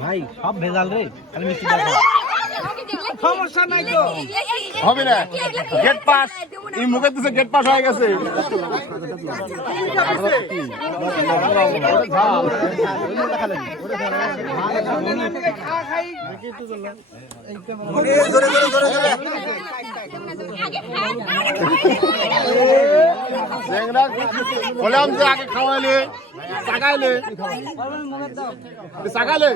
ভাই সব ভেজাল রে খালি মিষ্টি দাও সমস্যা নাই তো হবে না গেট পাস এই মুখে দিছে গেট পাস হয়ে গেছে বললাম যে আগে খাওয়াইলে চাগাইলে চাগাইলে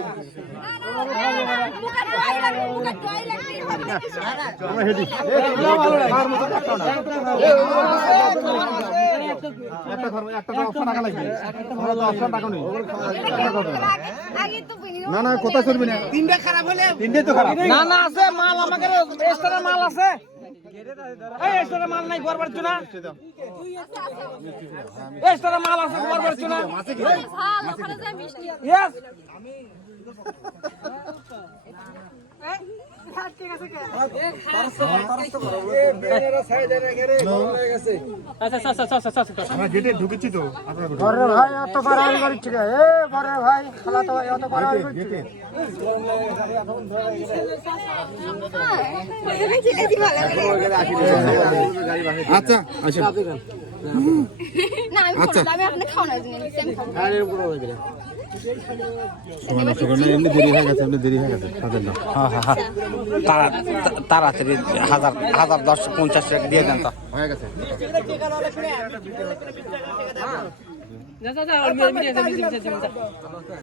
না না কথা চলবে না তিনটা খারাপ হলে তিনটে তো খারাপ না না আছে মাল আমাদের এক্সট্রা মাল আছে এই এক্সট্রা মাল নাই গড় পারছ না এক্সট্রা মাল আছে গড় পারছ না ইয়েস আমরা গেটে ঢুকেছি তো বড় ভাই এত বাড়াবাড়ি করছে এ বড় ভাই খালাতো ভাই এত বাড়াবাড়ি করছে আচ্ছা আচ্ছা না আমি আপনি খাওয়ানোর জন্য এমনি দেরি হয়ে গেছে দেরি হয়ে গেছে তাড়াতাড়ি 1050 টাকা দিয়ে দেন তো হয়ে গেছে